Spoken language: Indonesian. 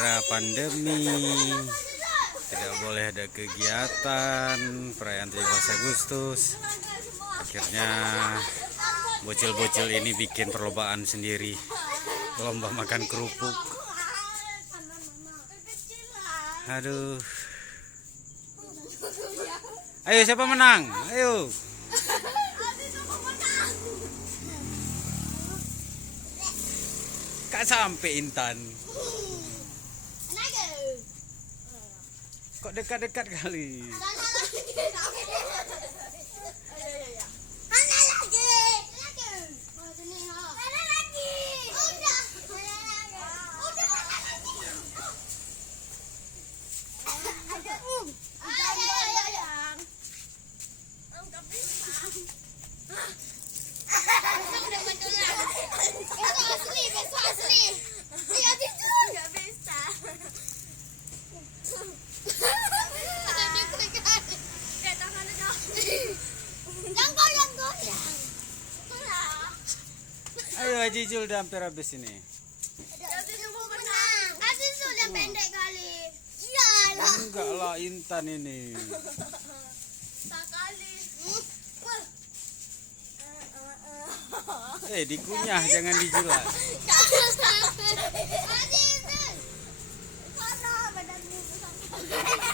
gara-gara pandemi tidak boleh ada kegiatan perayaan 17 Agustus. Akhirnya bocil-bocil ini bikin perlombaan sendiri, lomba makan kerupuk. Aduh, ayo siapa menang? Ayo. Kak sampai Intan. Kok dekat-dekat kali? Ayo Haji Jul, udah hampir habis ini. Habis sudah pendek kali. Iyalah. Enggak lah, Intan ini. Dikunyah, jangan dijual. Karena badanmu besar.